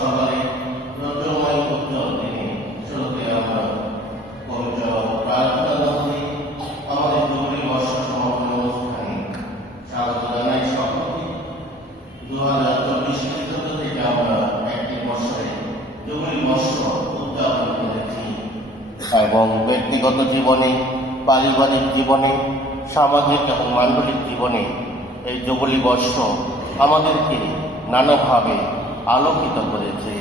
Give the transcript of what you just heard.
সকালে রৌদ্রময় উজ্জ্বল দিনে শুরুতে আমরা পবিত্র প্রার্থনা মধ্যে আমাদের জুবিলি বর্ষ সমাপন অনুষ্ঠানে স্বাগত জানাই সকলকে। 2024 খ্রিস্টাব্দ থেকে আমরা একটি বছরে জুবিলি বর্ষ উদযাপন করেছি এবং ব্যক্তিগত জীবনে, পারিবারিক জীবনে, সামাজিক এবং মাণ্ডলিক জীবনে এই জুবিলি বর্ষ আমাদেরকে নানাভাবে আলোকিত করেছে।